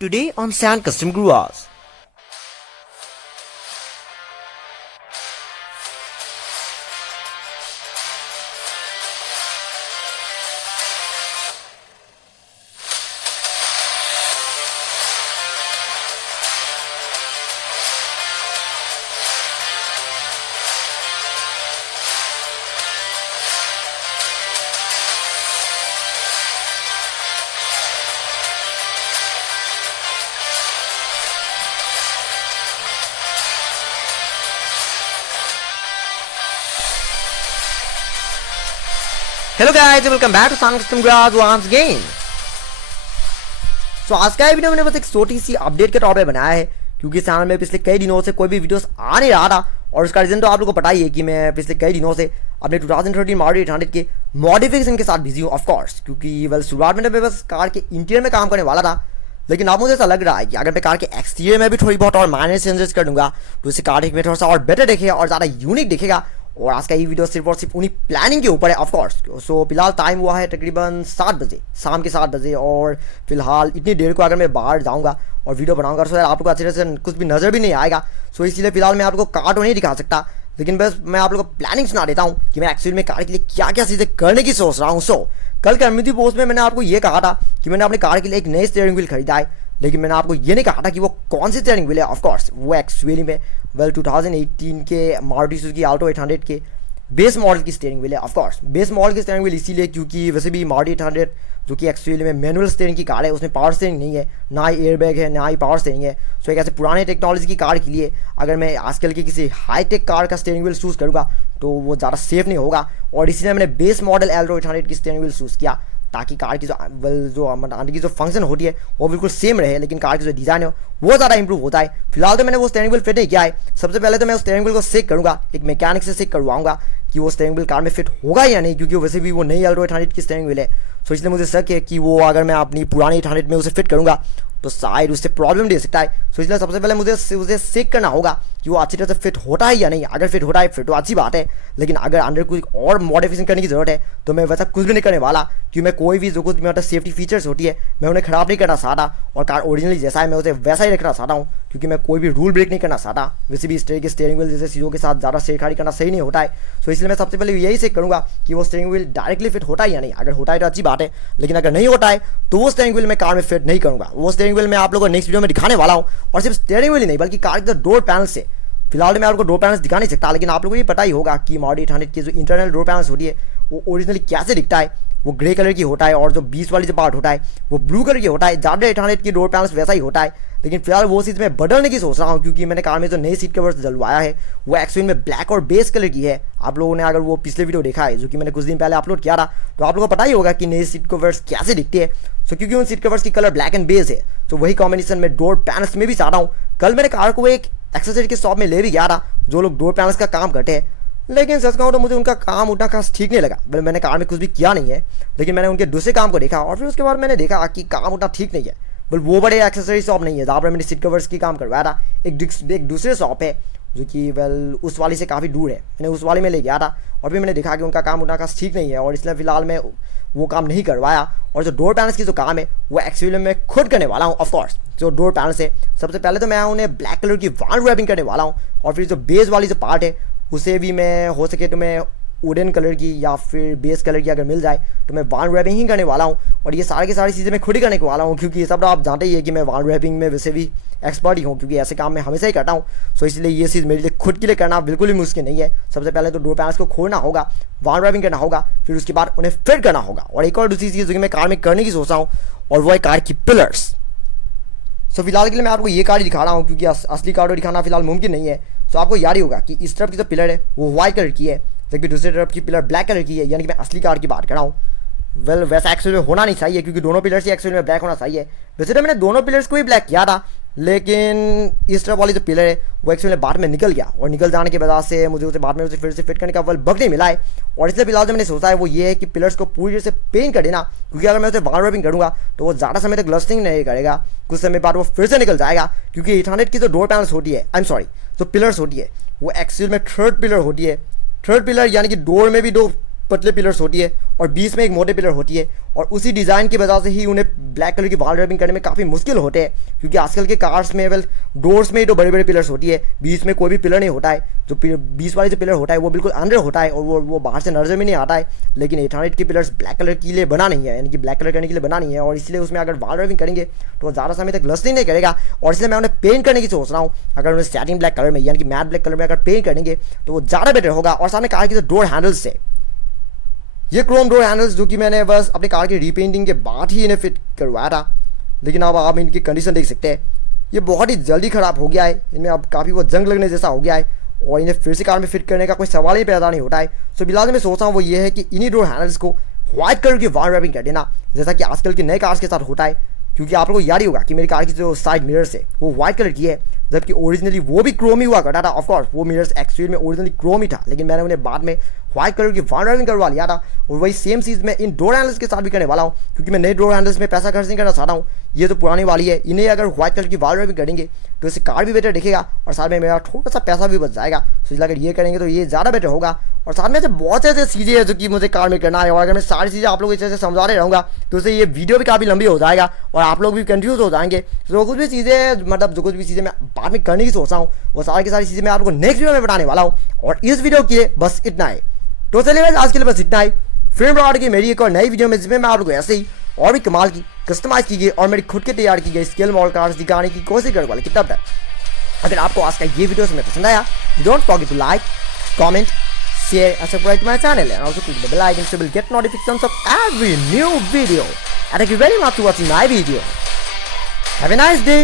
Today on Sand Custom Gruvas. Hello guys, welcome back to Sand Custom Grooves once again. So आज का video मैंने बस एक छोटी सी अपडेट के तौर पे बनाया है, क्योंकि चैनल में पिछले कई दिनों से कोई भी वीडियोस आ नहीं रहा था। और उसका रीजन तो आप लोगों को पता ही है कि मैं पिछले कई दिनों से अपने 2013 मारुति 800 के मॉडिफिकेशन के साथ बिजी हूँ, ऑफकोर्स। क्योंकि वेल शुरुआत में तो मैं बस कार के इंटीरियर में काम करने वाला था, लेकिन अब मुझे ऐसा लग रहा है कि अगर मैं कार के एक्सटीरियर में भी थोड़ी बहुत और माइनर चेंजेस कर दूंगा तो इसे कार में थोड़ा सा और बेटर दिखेगा और ज़्यादा यूनिक दिखेगा। और आज का ये वीडियो सिर्फ और सिर्फ उन्हीं प्लानिंग के ऊपर है, ऑफकोर्स। सो फिलहाल टाइम हुआ है तकरीबन 7 बजे, शाम के 7 बजे। और फिलहाल इतनी देर को अगर मैं बाहर जाऊंगा और वीडियो बनाऊंगा तो यार आप लोग को अच्छी तरह से कुछ भी नजर भी नहीं आएगा। सो इसलिए फिलहाल मैं आप लोग को कार तो नहीं दिखा सकता, लेकिन बस मैं आप लोग को प्लानिंग सुना देता हूँ कि मैं एक्चुअली में कार के लिए क्या क्या चीज़ें करने की सोच रहा हूँ। सो कल कम्युनिटी पोस्ट में मैंने आपको ये कहा था कि मैंने अपनी कार के लिए एक नई स्टीयरिंग व्हील खरीदा है, लेकिन मैंने आपको ये नहीं कहा था कि वो कौन सी स्टीयरिंग व्हील है। ऑफकोर्स वो एक्चुअली में वेल 2018 के मारुति सुजुकी ऑल्टो 800 के बेस मॉडल की स्टीयरिंग व्हील है। ऑफकोर्स बेस मॉडल की स्टीयरिंग व्हील इसीलिए क्योंकि वैसे भी मारुति 800 जो कि एक्चुअली में मैनुअल स्टीयरिंग की कार है, उसमें पावर स्टीयरिंग नहीं है, ना ही एयरबैग है, ना ही पावर स्टीयरिंग है। सो एक ऐसे पुराने टेक्नोलॉजी की कार के लिए अगर मैं आजकल की किसी हाईटेक कार का स्टीयरिंग व्हील चूज़ करूँगा तो वो ज़्यादा सेफ नहीं होगा। और इसीलिए मैंने बेस मॉडल ऑल्टो 800 की स्टीयरिंग व्हील चूज़ किया, ताकि कार की जो अंदर की जो फंक्शन होती है वो बिल्कुल सेम रहे, लेकिन कार की जो डिज़ाइन है वो ज़्यादा इंप्रूव होता है। फिलहाल तो मैंने वो स्टीयरिंग व्हील फिट नहीं किया है। सबसे पहले तो मैं उस स्टीयरिंग व्हील को चेक करूँगा, एक मैकेनिक से चेक करवाऊंगा कि वो स्टीयरिंग व्हील कार में फिट होगा या नहीं, क्योंकि वैसे भी वो नई ऑल्टो 800 की स्टीयरिंग व्हील है। सो इसलिए मुझे शक है कि वो अगर मैं अपनी पुरानी 800 में उसे फिट करूँगा तो शायद उससे प्रॉब्लम दे सकता है। सो इसलिए सबसे पहले मुझे उसे चेक करना होगा कि वो अच्छी तरह से फिट होता है या नहीं। अगर फिट होता है फिर तो अच्छी बात है, लेकिन अगर अंदर कुछ और मॉडिफिकेशन करने की जरूरत है तो मैं वैसा कुछ भी नहीं करने वाला, क्योंकि मैं कोई भी जो कुछ मतलब सेफ्टी फीचर्स होती है मैं उन्हें ख़राब नहीं करना चाहता। और कार ओरिजिनली जैसा है मैं उसे वैसा ही रखना चाहता हूँ, क्योंकि मैं कोई भी रूल ब्रेक नहीं करना चाहता। वैसे भी इस तरह की स्टीयरिंग व्हील जैसे चीज़ों के साथ ज़्यादा छेड़खानी करना सही नहीं होता है। सो इसलिए मैं सबसे पहले यही चेक करूँगा कि वो स्टीयरिंग व्हील डायरेक्टली फिट होता है या नहीं। अगर होता है तो अच्छी बात है, लेकिन अगर नहीं होता है तो वो स्टीयरिंग व्हील मैं कार में फिट नहीं करूँगा। वो स्टीयरिंग व्हील मैं आप लोगों को नेक्स्ट वीडियो में दिखाने वाला हूँ। और सिर्फ स्टीयरिंग व्हील ही नहीं बल्कि कार के डोर पैनल से, फिलहाल मैं आपको डोर पैनल्स दिखा नहीं सकता, लेकिन आप लोगों को ये पता ही होगा कि मारुति 800 की जो इंटरनल डोर पैनल्स होती है वो ओरिजिनली कैसे दिखता है। वो ग्रे कलर की होता है और जो बीच वाली जो पार्ट होता है वो ब्लू कलर की होता है। ज़्यादा 800 की डोर पैनल्स वैसा ही होता है, लेकिन फिलहाल वो चीज़ मैं बदलने की सोच रहा हूँ, क्योंकि मैंने कार में जो नई सीट कवर्स डलवाया है वो एक्चुअली में ब्लैक और बेस कलर की है। आप लोगों ने अगर वो पिछले वीडियो देखा है जो कि मैंने कुछ दिन पहले अपलोड किया था तो आप लोगों को पता ही होगा कि नई सीट कवर्स कैसे दिखती है। सो क्योंकि उन सीट कवर्स की कलर ब्लैक एंड बेस है, तो वही कॉम्बिनेशन में डोर पैनल्स में भी चाहता हूँ। कल मैंने कार को एक एक्सेसरी के शॉप में ले भी गया था जो लोग डोर पैनल्स का काम करते हैं, लेकिन सच कहूँ तो मुझे उनका काम उतना खास ठीक नहीं लगा। मैंने कार में कुछ भी किया नहीं है, लेकिन मैंने उनके दूसरे काम को देखा और फिर उसके बाद मैंने देखा कि काम उतना ठीक नहीं है। वो बड़े एक्सेसरी शॉप नहीं है जहाँ पर मैंने सीट कवर्स की काम करवाया था। एक दूसरे शॉप है जो कि उस वाली से काफ़ी दूर है। मैंने उस वाले में ले गया था और फिर मैंने देखा कि उनका काम उतना खास ठीक नहीं है, और इसलिए फिलहाल मैं वो काम नहीं करवाया। और जो डोर पैनल्स की जो काम है वो एक्चुअली मैं खुद करने वाला हूँ। ऑफकोर्स जो डोर पैनल्स है सबसे पहले तो मैं उन्हें ब्लैक कलर की वाल रैपिंग करने वाला हूँ, और फिर जो बेस वाली जो पार्ट है उसे भी मैं हो सके तो मैं वुडन कलर की या फिर बेस कलर की अगर मिल जाए तो मैं वाल रैपिंग ही करने वाला हूँ। और ये सारी की सारी चीज़ें मैं खुद ही करने वाला हूँ, क्योंकि ये सब आप जानते ही है कि मैं वाल रैपिंग में वैसे भी एक्सपर्ट ही हूँ, क्योंकि ऐसे काम मैं हमेशा ही करता हूँ। सो इसलिए ये चीज़ मेरे लिए खुद के लिए करना बिल्कुल ही मुश्किल नहीं है। सबसे पहले तो डोर पैनल्स को खोलना होगा, वाल रैपिंग करना होगा, फिर उसके बाद उन्हें फिट करना होगा। और एक और दूसरी चीज़ जो कि मैं कार में करने की सोच रहा हूँ और वो है कार की पिलर्स। सो फिलहाल के लिए मैं आपको ये कार ही दिखा रहा हूँ, क्योंकि असली कार दिखाना फिलहाल मुमकिन नहीं है। सो आपको याद ही होगा कि इस तरफ की जो पिलर है वो वाइट कलर की है, जबकि दूसरी तरफ की पिलर ब्लैक कलर की है, यानी कि मैं असली कार की बात कर रहा हूँ। वैसा एक्चुअली में होना नहीं चाहिए, क्योंकि दोनों पिलर्स ही एक्चुअली में ब्लैक होना चाहिए। वैसे तो मैंने दोनों पिलर्स को ही ब्लैक किया था, लेकिन इस तरफ वाली जो पिलर है वो एक्चुअली बाद में निकल गया, और निकल जाने की वजह से मुझे उसे बाद में उसे फिर से फिट करने का बग नहीं मिला है। और इसलिए फिलहाल जो मैंने सोचा है वो ये है कि पिलर्स को पूरी तरह से पेंट कर देना, क्योंकि अगर मैं उसे वाल रैपिंग करूँगा तो वो ज़्यादा समय तक लस्टिंग नहीं करेगा, कुछ समय बाद वो फिर से निकल जाएगा। क्योंकि 800 की जो डोर पैनल्स होती है, जो पिलर्स होती है वो एक्चुअल में थर्ड पिलर होती है। थर्ड पिलर यानी कि डोर में भी दो पतले पिलर्स होती है और बीच में एक मोटे पिलर होती है, और उसी डिज़ाइन की वजह से ही उन्हें ब्लैक कलर की वॉल रैपिंग करने में काफ़ी मुश्किल होते हैं, क्योंकि आजकल के कार्स में डोर्स में ही तो बड़े बड़े पिलर्स होती है, बीच में कोई भी पिलर नहीं होता है। जो बीच वाली जो पिलर होता है वो बिल्कुल अंदर होता है और वो बाहर से नजर में नहीं आता है। लेकिन 800 के पिलर्स ब्लैक कलर के लिए बना नहीं है, यानी कि ब्लैक कलर करने के लिए बना नहीं है, और इसलिए उसमें अगर वॉल रैपिंग करेंगे तो ज़्यादा समय तक लस्ट नहीं करेगा, और इसलिए मैं उन्हें पेंट करने की सोच रहा हूँ। अगर उन्हें सैटिन ब्लैक कलर में यानी कि मैट ब्लैक कलर में अगर पेंट करेंगे तो वो ज़्यादा बेटर होगा। और सामने कार की जो डोर हैंडल्स है, ये क्रोम डोर हैंडल्स जो कि मैंने बस अपनी कार की रीपेंटिंग के बाद ही इन्हें फिट करवाया था, लेकिन अब आप इनकी कंडीशन देख सकते हैं, ये बहुत ही जल्दी ख़राब हो गया है। इनमें अब काफ़ी वो जंग लगने जैसा हो गया है, और इन्हें फिर से कार में फिट करने का कोई सवाल ही पैदा नहीं होता है। सो फिलहाल मैं सोच रहा हूँ वो ये है कि इन्हीं डोर हैंडल्स को व्हाइट कलर की वॉल रैपिंग कर देना, जैसा कि आजकल के नए कार्स के साथ होता है। क्योंकि आप लोगों को याद ही होगा कि मेरी कार की जो साइड मिरर्स है वो व्हाइट कलर की है, जबकि ओरिजिनली वो भी क्रोम ही हुआ करता था। ऑफकोर्स वो मिरर्स एक्चुअल में ओरिजिनली क्रोम ही था, लेकिन मैंने उन्हें बाद में व्हाइट कलर की वॉल रैपिंग करवा लिया था। और वही सेम चीज़ मैं इन डोर हैंडल्स के साथ भी करने वाला हूँ, क्योंकि मैं नए डोर हैंडल्स में पैसा खर्च नहीं करना चाहता हूँ। ये तो पुरानी वाली है, इन्हें अगर व्हाइट कलर की वॉल रैपिंग करेंगे तो इससे कार भी बेटर दिखेगा और साथ में मेरा थोड़ा सा पैसा भी बच जाएगा। तो इसलिए अगर ये करेंगे तो ये ज़्यादा बेटर होगा। और साथ में ऐसे बहुत से ऐसे चीज़ें हैं जो कि मुझे कार में करना है, और अगर मैं सारी चीज़ें आप लोगों को जैसे समझाते रहूँगा तो उससे ये वीडियो भी काफ़ी लंबी हो जाएगा और आप लोग भी कंफ्यूज हो जाएंगे। तो कुछ भी चीज़ें मतलब जो कुछ भी चीज़ें मैं बाद में करने की सोच रहा हूँ वो सारी की सारी चीज़ें मैं आपको नेक्स्ट वीडियो में बताने वाला हूँ। और इस वीडियो के लिए बस इतना है। तो चलिए आज के लिए बस इतना ही। फिर ब्लॉग की मेरी एक और नई वीडियो में जिसमें मैं आप लोगों को ऐसे ही और भी कमाल की कस्टमाइज की गई और मेरी खुद के तैयार की गई स्केल मॉडल कार्स दिखाने की कोशिश करने वाले। तब तक अगर आपको आज का ये वीडियो से पसंद आया, don't forget to like, comment, share and subscribe to my channel, and also click the bell icon so you will get notifications of every new video. And thank you very much for watching my video. Have a nice day.